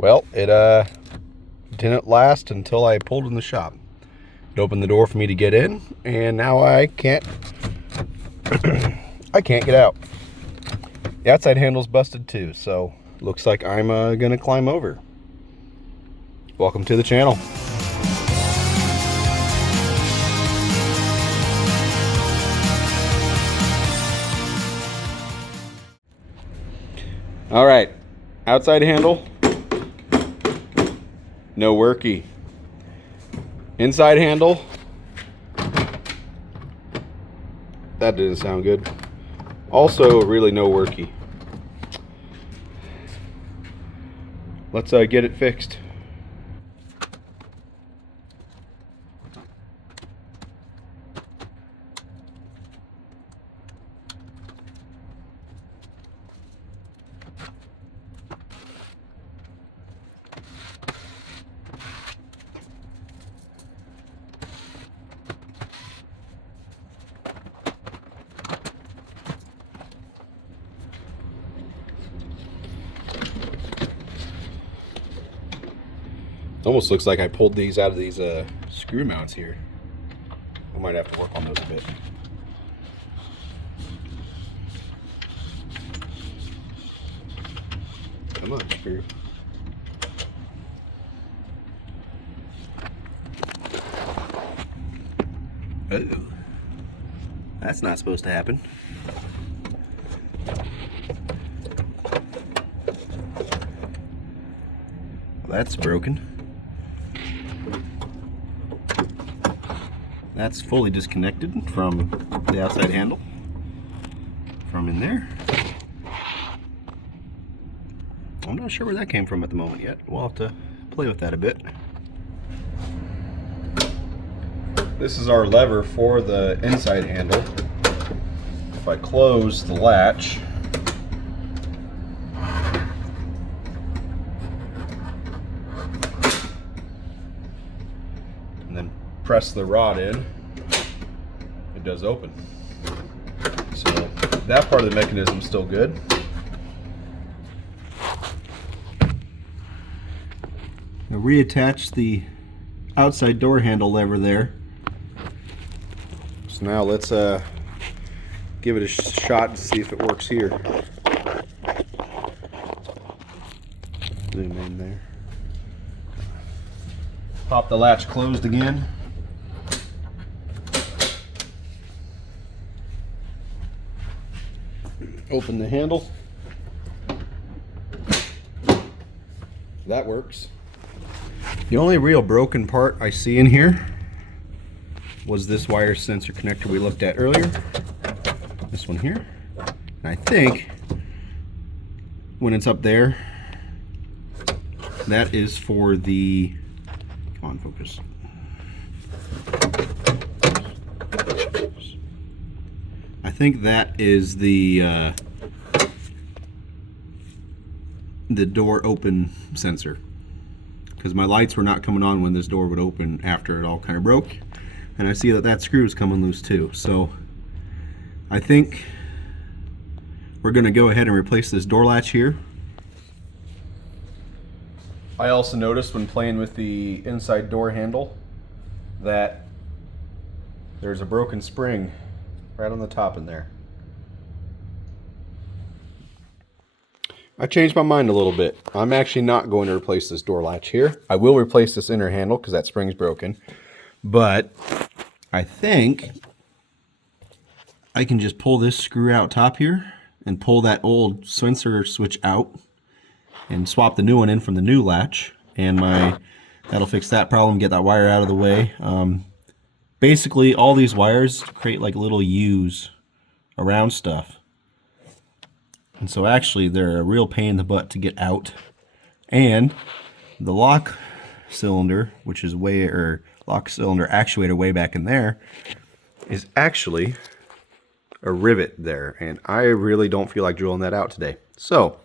Well, it didn't last until I pulled in the shop. It opened the door for me to get in, and now I can't I can't get out. The outside handle's busted too, so looks like I'm gonna climb over. Welcome to the channel. All right, outside handle, no worky. Inside handle, that didn't sound good. Also, really no worky. Let's get it fixed. Almost looks like I pulled these out of these screw mounts here. I might have to work on those a bit. Come on, screw. Uh-oh. That's not supposed to happen. That's broken. That's fully disconnected from the outside handle from in there. I'm not sure where that came from at the moment yet. We'll have to play with that a bit. This is our lever for the inside handle. If I close the latch, and then press the rod in, it does open. So that part of the mechanism is still good. Now reattach the outside door handle lever there. So now let's give it a shot and see if it works here. Zoom in there. Pop the latch closed again. Open the handle. That works. The only real broken part I see in here was this wire sensor connector we looked at earlier. This one here. And I think when it's up there, that is for the, come on, focus. I think that is the door open sensor, because my lights were not coming on when this door would open after it all kind of broke, and I see that that screw is coming loose too. So I think we're going to go ahead and replace this door latch here. I also noticed when playing with the inside door handle that there's a broken spring right on the top in there. I changed my mind a little bit. I'm actually not going to replace this door latch here. I will replace this inner handle because that spring's broken. But I think I can just pull this screw out top here and pull that old sensor switch out and swap the new one in from the new latch. And that'll fix that problem, get that wire out of the way. Basically, all these wires create like little U's around stuff. And so actually they're a real pain in the butt to get out. And the lock cylinder, which is lock cylinder actuator way back in there, is actually a rivet there. And I really don't feel like drilling that out today. So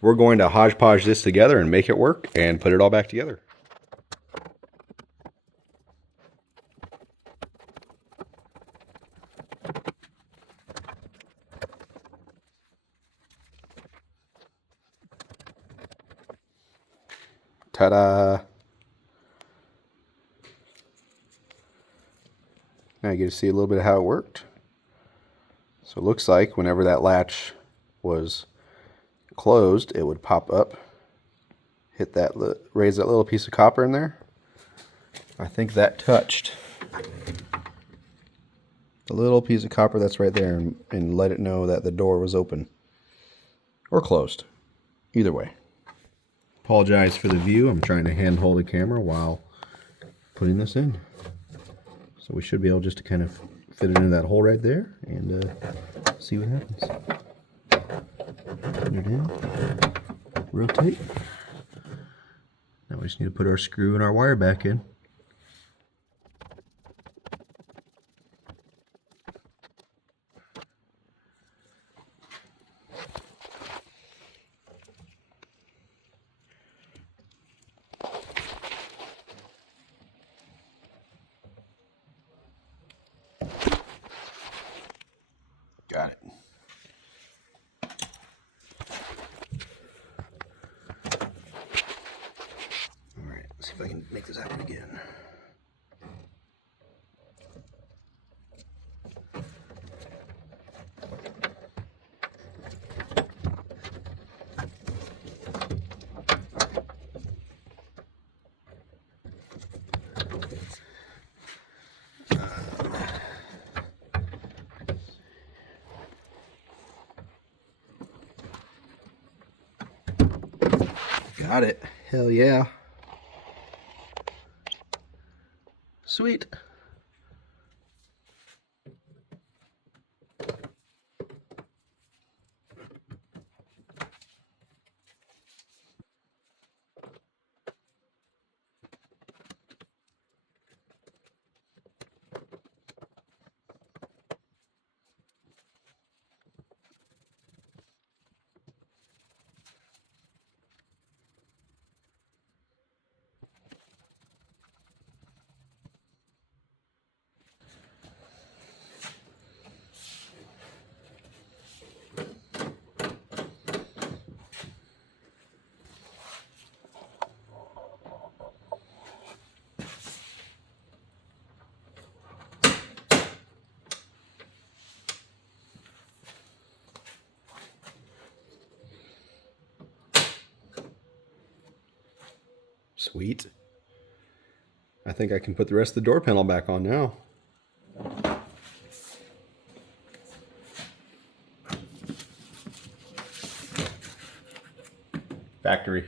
we're going to hodgepodge this together and make it work and put it all back together. Ta-da! Now you get to see a little bit of how it worked. So it looks like whenever that latch was closed, it would pop up, hit that, raise that little piece of copper in there. I think that touched the little piece of copper that's right there and let it know that the door was open or closed. Either way. Apologize for the view. I'm trying to hand hold the camera while putting this in. So we should be able just to kind of fit it into that hole right there and see what happens. Put it in. Rotate. Now we just need to put our screw and our wire back in. Got it. All right, let's see if I can make this happen again. Got it. Hell yeah. Sweet. Sweet. I think I can put the rest of the door panel back on now. Factory.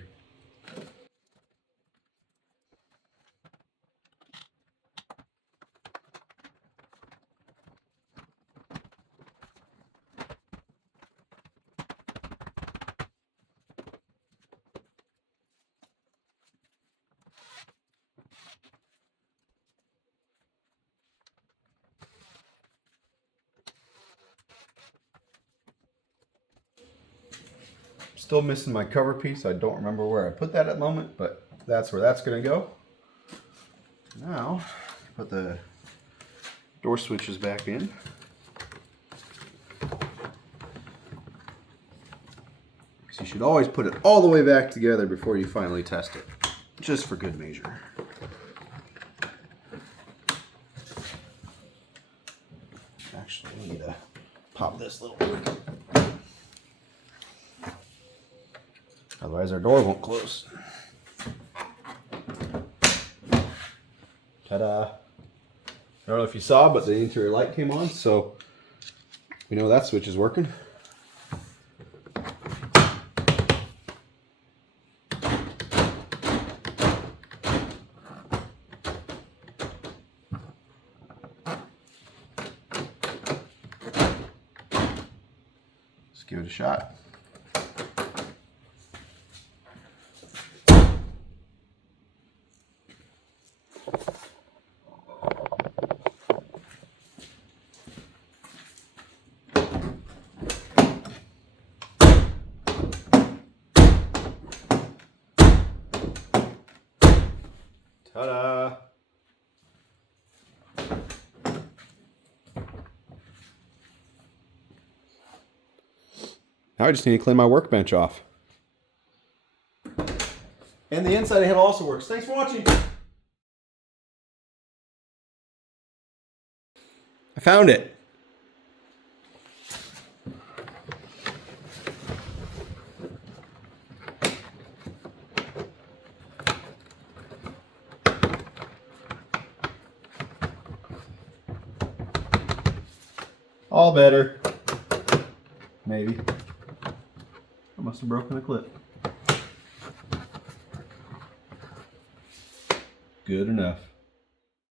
Still missing my cover piece. I don't remember where I put that at the moment, but that's where that's going to go. Now, put the door switches back in. So you should always put it all the way back together before you finally test it, just for good measure. Actually, we need to pop this little quick. Otherwise our door won't close. Ta-da. I don't know if you saw, but the interior light came on, so we know that switch is working. Let's give it a shot. Ta-da! Now I just need to clean my workbench off. And the inside handle also works. Thanks for watching. I found it. All better. Maybe. I must have broken the clip. Good enough.